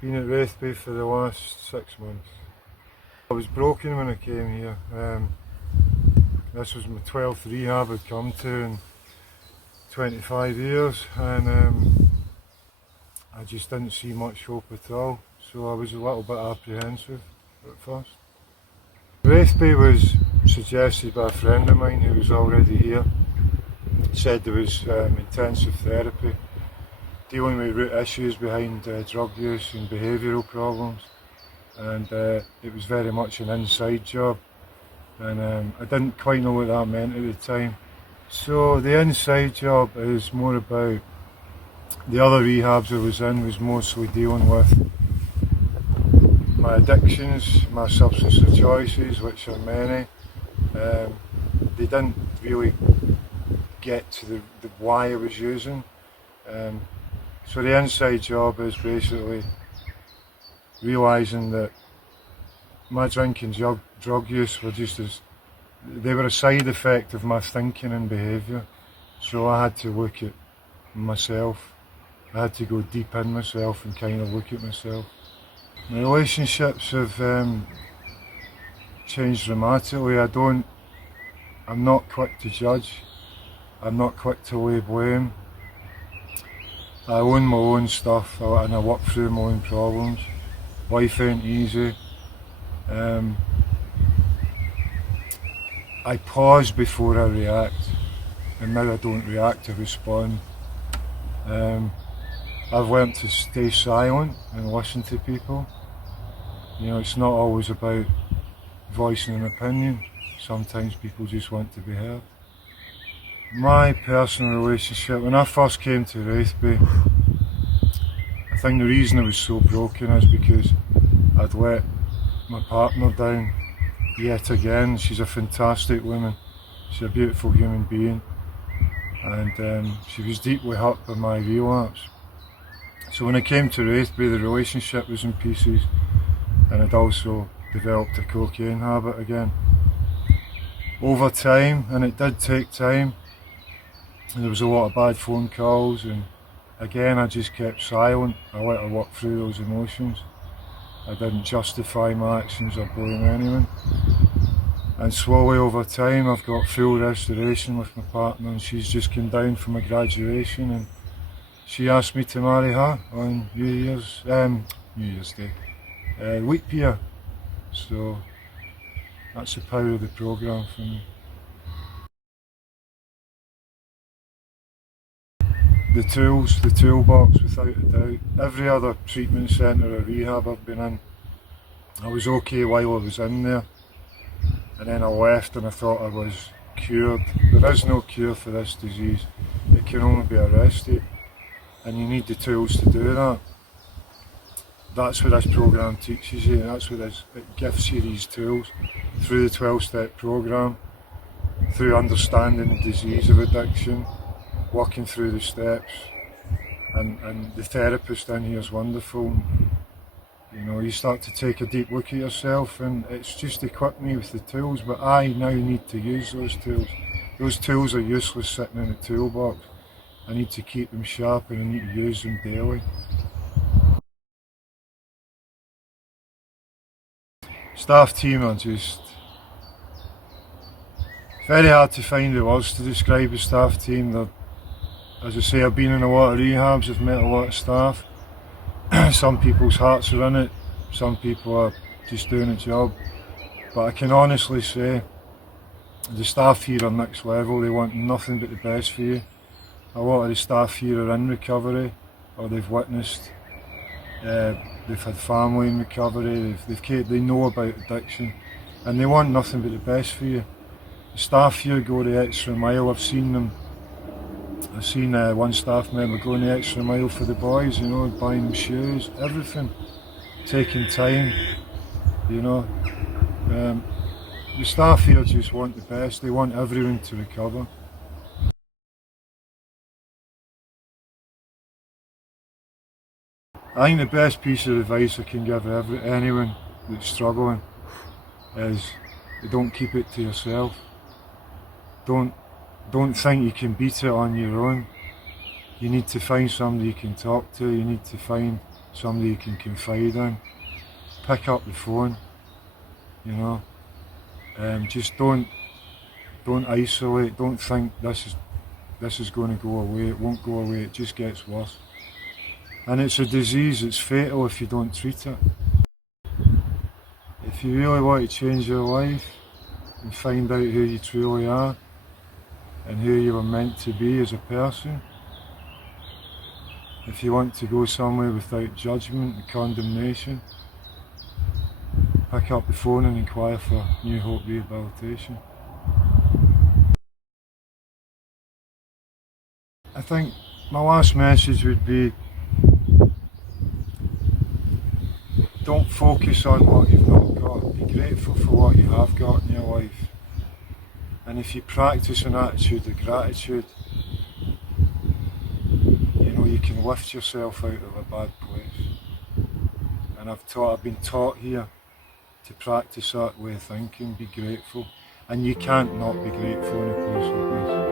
Been at Rathby for the last 6 months. I was broken when I came here. This was my 12th rehab I'd come to in 25 years, and I just didn't see much hope at all, so I was a little bit apprehensive at first. Rathby was suggested by a friend of mine who was already here. Said there was intensive therapy dealing with root issues behind drug use and behavioural problems, and it was very much an inside job, and I didn't quite know what that meant at the time. So the inside job is more about the other rehabs I was in, was mostly dealing with my addictions, my substance of choices, which are many. They didn't really get to the why I was using. So the inside job is basically realising that my drinking drug use were they were a side effect of my thinking and behaviour. So I had to look at myself. I had to go deep in myself and kind of look at myself. My relationships have changed dramatically. I'm not quick to judge. I'm not quick to lay blame. I own my own stuff and I work through my own problems. Life ain't easy. I pause before I react, and now I don't react, I respond. I've learnt to stay silent and listen to people. You know, it's not always about voicing an opinion. Sometimes people just want to be heard. My personal relationship, when I first came to Rathby, I think the reason I was so broken is because I'd let my partner down yet again. She's a fantastic woman, she's a beautiful human being, and she was deeply hurt by my relapse. So when I came to Rathby, the relationship was in pieces, and I'd also developed a cocaine habit again. Over time, and it did take time, and there was a lot of bad phone calls, and again I just kept silent. I let her work through those emotions. I didn't justify my actions or blame anyone. And slowly over time I've got full restoration with my partner, and she's just come down from a graduation, and she asked me to marry her on New Year's Day, leap year. So that's the power of the programme for me. The tools, the toolbox, without a doubt. Every other treatment centre or rehab I've been in, I was okay while I was in there, and then I left and I thought I was cured. There is no cure for this disease. It can only be arrested, and you need the tools to do that. That's what this programme teaches you, and that's what it gives you, these tools, through the 12-step programme, through understanding the disease of addiction, working through the steps, and the therapist in here is wonderful. You know, you start to take a deep look at yourself, and it's just equipped me with the tools, but I now need to use those tools. Those tools are useless sitting in a toolbox. I need to keep them sharp, and I need to use them daily. Staff team are just very hard to find the words to describe the staff team. As I say, I've been in a lot of rehabs, I've met a lot of staff. Some people's hearts are in it, some people are just doing a job. But I can honestly say, the staff here are next level. They want nothing but the best for you. A lot of the staff here are in recovery, or they've witnessed, they've had family in recovery, they know about addiction, and they want nothing but the best for you. The staff here go the extra mile. I've seen one staff member going the extra mile for the boys, you know, buying them shoes, everything, taking time, you know. The staff here just want the best. They want everyone to recover. I think the best piece of advice I can give anyone that's struggling is, don't keep it to yourself. Don't think you can beat it on your own. You need to find somebody you can talk to. You need to find somebody you can confide in. Pick up the phone, you know. Just don't isolate. Don't think this is going to go away. It won't go away. It just gets worse. And it's a disease. It's fatal if you don't treat it. If you really want to change your life and find out who you truly are and who you were meant to be as a person, if you want to go somewhere without judgment and condemnation, pick up the phone and inquire for New Hope Rehabilitation. I think my last message would be, don't focus on what you've not got. Be grateful for what you have got in your life. And if you practice an attitude of gratitude, you know, you can lift yourself out of a bad place. And I've been taught here to practice that way of thinking, be grateful. And you can't not be grateful in a place like this.